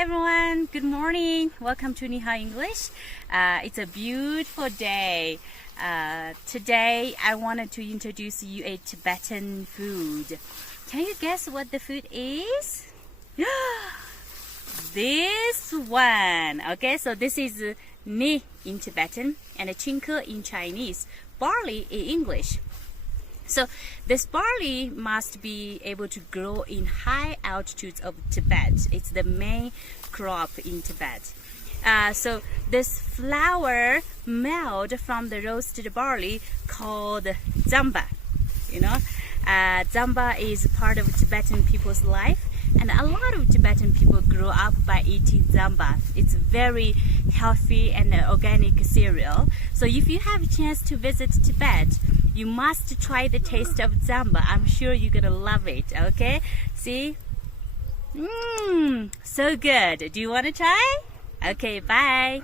everyone, good morning. Welcome to Ni Hao English. It's a beautiful day. Today I wanted to introduce you a Tibetan food. Can you guess what the food is? This one. Okay, so this is ni in Tibetan and chinke in Chinese, barley in English. So this barley must be able to grow in high altitudes of Tibet. It's the main crop in Tibet. So this flour made from the roasted barley called zamba. Zamba is part of Tibetan people's life, and a lot of Tibetan people grow up by eating zamba. It's very healthy and organic cereal. So if you have a chance to visit Tibet, you must try the taste of zamba. I'm sure you're gonna love it. Okay, see? So good. Do you want to try? Okay, bye.